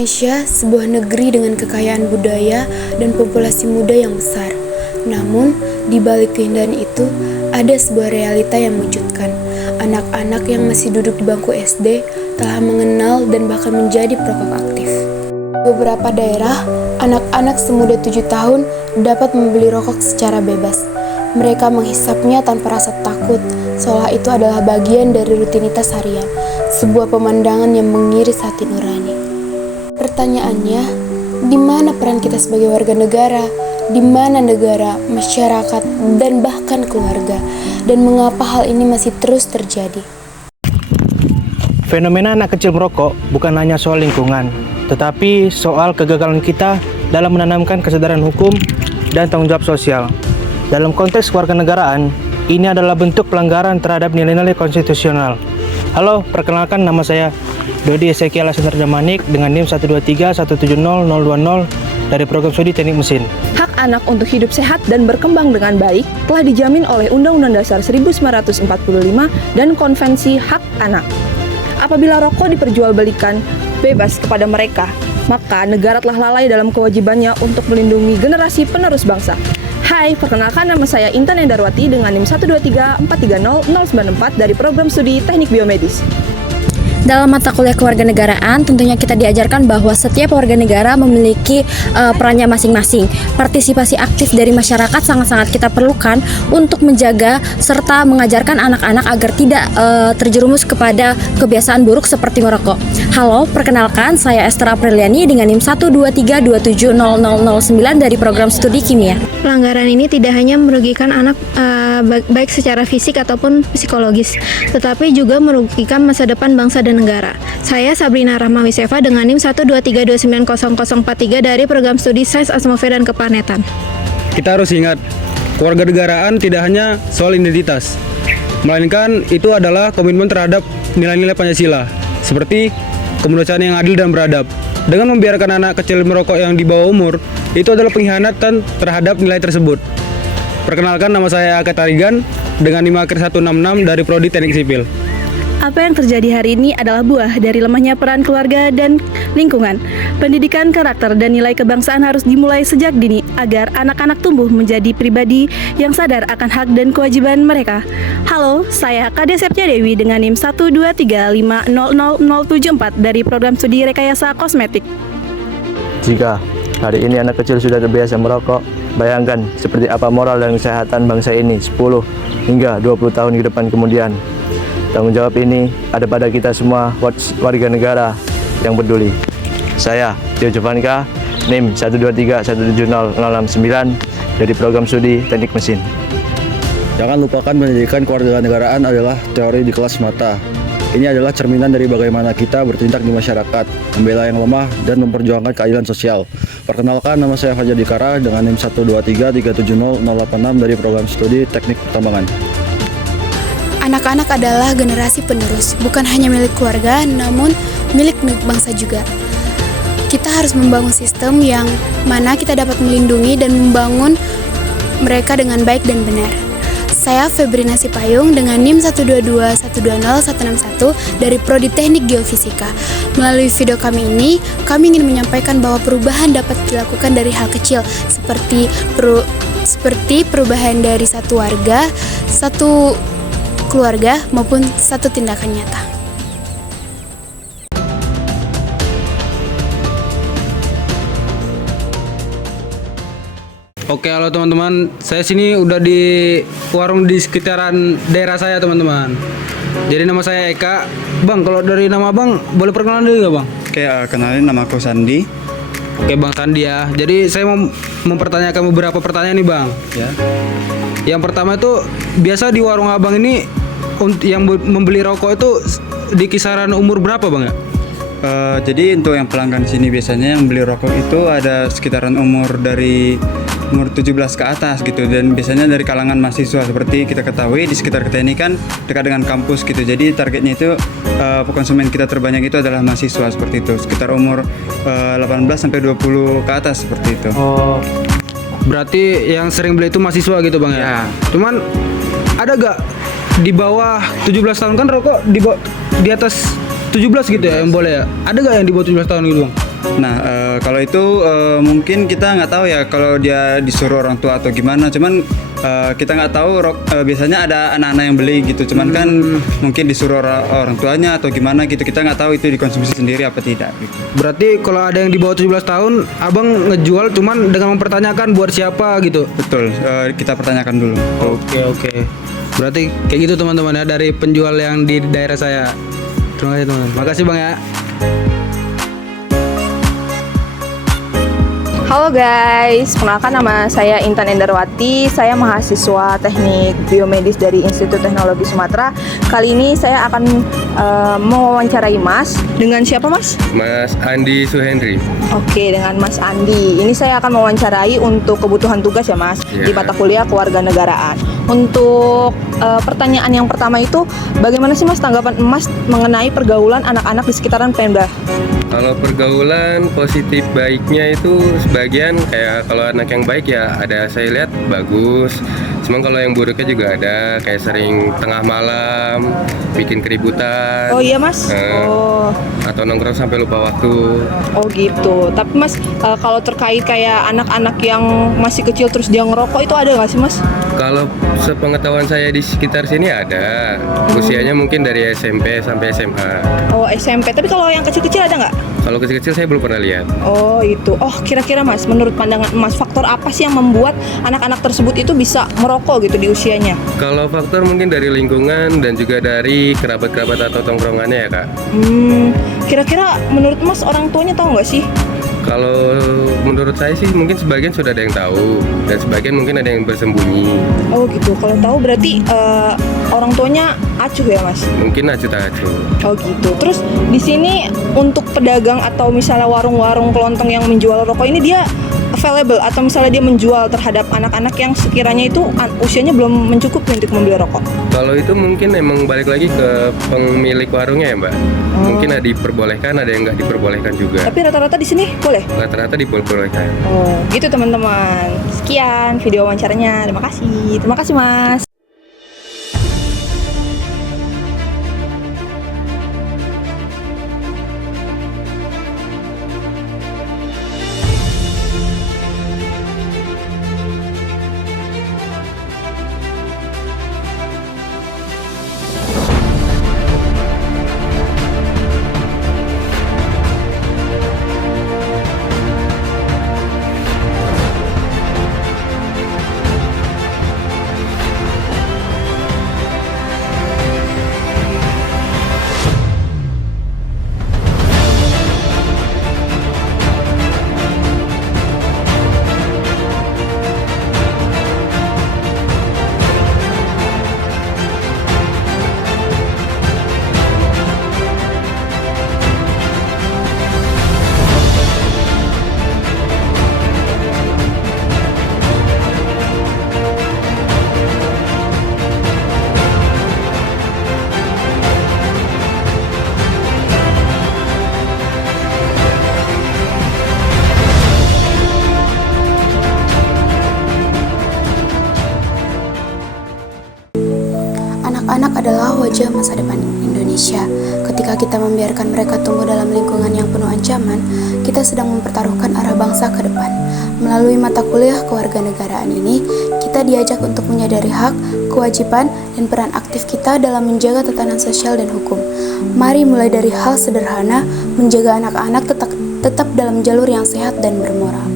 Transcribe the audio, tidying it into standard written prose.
Indonesia sebuah negeri dengan kekayaan budaya dan populasi muda yang besar. Namun, di balik keindahan itu, ada sebuah realita yang mengejutkan. Anak-anak yang masih duduk di bangku SD telah mengenal dan bahkan menjadi perokok aktif. Beberapa daerah, anak-anak semuda 7 tahun dapat membeli rokok secara bebas. Mereka menghisapnya tanpa rasa takut, seolah itu adalah bagian dari rutinitas harian, sebuah pemandangan yang mengiris hati nurani. Pertanyaannya, di mana peran kita sebagai warga negara? Di mana negara, masyarakat, dan bahkan keluarga? Dan mengapa hal ini masih terus terjadi? Fenomena anak kecil merokok bukan hanya soal lingkungan, tetapi soal kegagalan kita dalam menanamkan kesadaran hukum dan tanggung jawab sosial. Dalam konteks kewarganegaraan, ini adalah bentuk pelanggaran terhadap nilai-nilai konstitusional. Halo, perkenalkan nama saya Dodi Ezekiel Asenter Jamanik dengan NIM 123170020 dari program studi teknik mesin. Hak anak untuk hidup sehat dan berkembang dengan baik telah dijamin oleh Undang-Undang Dasar 1945 dan Konvensi Hak Anak. Apabila rokok diperjualbelikan bebas kepada mereka, maka negara telah lalai dalam kewajibannya untuk melindungi generasi penerus bangsa. Hai, perkenalkan nama saya Intan Endarwati dengan NIM 123430094 dari program studi Teknik Biomedis. Dalam mata kuliah kewarganegaraan, tentunya kita diajarkan bahwa setiap warga negara memiliki perannya masing-masing. Partisipasi aktif dari masyarakat sangat-sangat kita perlukan untuk menjaga serta mengajarkan anak-anak agar tidak terjerumus kepada kebiasaan buruk seperti merokok. Halo, perkenalkan saya Esther Apriliani dengan NIM 123270009 dari program studi kimia. Pelanggaran ini tidak hanya merugikan anak baik secara fisik ataupun psikologis, tetapi juga merugikan masa depan bangsa dan negara. Saya Sabrina Rahmawiseva dengan NIM 123290043 dari program studi Sains Atmosfer dan Keplanetan. Kita harus ingat, kewarganegaraan tidak hanya soal identitas, melainkan itu adalah komitmen terhadap nilai-nilai Pancasila, seperti kemanusiaan yang adil dan beradab. Dengan membiarkan anak kecil merokok yang di bawah umur, itu adalah pengkhianatan terhadap nilai tersebut. Perkenalkan, nama saya Aka Tarigan dengan NIM akhir 166 dari Prodi Teknik Sipil. Apa yang terjadi hari ini adalah buah dari lemahnya peran keluarga dan lingkungan. Pendidikan karakter dan nilai kebangsaan harus dimulai sejak dini agar anak-anak tumbuh menjadi pribadi yang sadar akan hak dan kewajiban mereka. Halo, saya Kade Septia Dewi dengan NIM 123500074 dari program studi Rekayasa Kosmetik. Jika hari ini anak kecil sudah terbiasa merokok, bayangkan seperti apa moral dan kesehatan bangsa ini 10 hingga 20 tahun ke depan kemudian. Tanggung jawab ini ada pada kita semua warga negara yang peduli. Saya, Tio Jovanka, NIM 123170069 dari program studi Teknik Mesin. Jangan lupakan pendidikan kewarganegaraan adalah teori di kelas mata. Ini adalah cerminan dari bagaimana kita bertindak di masyarakat, membela yang lemah, dan memperjuangkan keadilan sosial. Perkenalkan, nama saya Fajar Dikara dengan NIM 123370086 dari program studi Teknik Pertambangan. Anak-anak adalah generasi penerus, bukan hanya milik keluarga, namun milik bangsa juga. Kita harus membangun sistem yang mana kita dapat melindungi dan membangun mereka dengan baik dan benar. Saya Febrina Sipayung dengan NIM 122120161 dari Prodi Teknik Geofisika. Melalui video kami ini, kami ingin menyampaikan bahwa perubahan dapat dilakukan dari hal kecil, seperti perubahan dari satu warga, satu keluarga, maupun satu tindakan nyata. Oke, halo teman-teman, saya sini udah di warung di sekitaran daerah saya teman-teman. Jadi nama saya Eka. Bang, kalau dari nama Bang, boleh perkenalan dulu nggak Bang? Oke, kenalin, nama aku Sandi. Oke Bang Sandi ya. Jadi saya mau mempertanyakan beberapa pertanyaan nih Bang. Ya. Yang pertama itu, biasa di warung Abang ini yang membeli rokok itu di kisaran umur berapa Bang ya? Jadi untuk yang pelanggan sini biasanya yang beli rokok itu ada sekitaran umur dari umur 17 ke atas gitu, dan biasanya dari kalangan mahasiswa. Seperti kita ketahui di sekitar kita ini kan dekat dengan kampus gitu, jadi targetnya itu konsumen kita terbanyak itu adalah mahasiswa seperti itu, sekitar umur 18 sampai 20 ke atas seperti itu. Oh, berarti yang sering beli itu mahasiswa gitu Bang ya? Cuman ada gak di bawah 17 tahun, kan rokok di atas 17 gitu ya yang boleh ya? Ada gak yang di bawah 17 tahun gitu Bang? Nah, kalau itu mungkin kita nggak tahu ya kalau dia disuruh orang tua atau gimana. Cuman kita nggak tahu biasanya ada anak-anak yang beli gitu. Cuman kan mungkin disuruh orang tuanya atau gimana gitu. Kita nggak tahu itu dikonsumsi sendiri apa tidak. Gitu. Berarti kalau ada yang di bawah 17 tahun, abang ngejual cuman dengan mempertanyakan buat siapa gitu. Betul, kita pertanyakan dulu. Oke. Berarti kayak gitu teman-teman ya dari penjual yang di daerah saya. Terima kasih teman-teman. Makasih Bang ya. Halo guys, perkenalkan nama saya Intan Endarwati. Saya mahasiswa Teknik Biomedis dari Institut Teknologi Sumatera. Kali ini saya akan mewawancarai Mas. Dengan siapa Mas? Mas Andi Suhendri. Oke, dengan Mas Andi. Ini saya akan mewawancarai untuk kebutuhan tugas ya Mas, di mata kuliah kewarganegaraan. Untuk pertanyaan yang pertama itu, bagaimana sih Mas tanggapan Mas mengenai pergaulan anak-anak di sekitaran Pemda? Kalau pergaulan positif baiknya itu sebagian kayak kalau anak yang baik ya ada saya lihat bagus. Cuman kalau yang buruknya juga ada kayak sering tengah malam bikin keributan. Oh iya Mas? Atau nongkrong sampai lupa waktu. Oh gitu. Tapi Mas kalau terkait kayak anak-anak yang masih kecil terus dia ngerokok itu ada nggak sih Mas? Kalau sepengetahuan saya di sekitar sini ada. Usianya mungkin dari SMP sampai SMA. Oh SMP. Tapi kalau yang kecil-kecil ada nggak? Kalau kecil-kecil saya belum pernah lihat. Oh itu. Oh kira-kira Mas, menurut pandangan Mas faktor apa sih yang membuat anak-anak tersebut itu bisa merokok gitu di usianya? Kalau faktor mungkin dari lingkungan dan juga dari kerabat-kerabat atau tongkrongannya ya Kak. Kira-kira menurut Mas orang tuanya tahu nggak sih? Kalau menurut saya sih mungkin sebagian sudah ada yang tahu dan sebagian mungkin ada yang bersembunyi. Oh gitu. Kalau tahu berarti orang tuanya acuh ya Mas? Mungkin acuh-acuh. Oh gitu. Terus di sini untuk pedagang atau misalnya warung-warung kelontong yang menjual rokok ini dia available atau misalnya dia menjual terhadap anak-anak yang sekiranya itu usianya belum mencukupi untuk membeli rokok? Kalau itu mungkin emang balik lagi ke pemilik warungnya ya Mbak. Mungkin ada diperbolehkan, ada yang nggak diperbolehkan juga. Tapi rata-rata di sini boleh? Rata-rata diperbolehkan. Oh gitu teman-teman. Sekian video wawancaranya. Terima kasih. Terima kasih Mas. Anak-anak adalah wajah masa depan Indonesia. Ketika kita membiarkan mereka tumbuh dalam lingkungan yang penuh ancaman, kita sedang mempertaruhkan arah bangsa ke depan. Melalui mata kuliah kewarganegaraan ini, kita diajak untuk menyadari hak, kewajiban, dan peran aktif kita dalam menjaga tatanan sosial dan hukum. Mari mulai dari hal sederhana, menjaga anak-anak tetap dalam jalur yang sehat dan bermoral.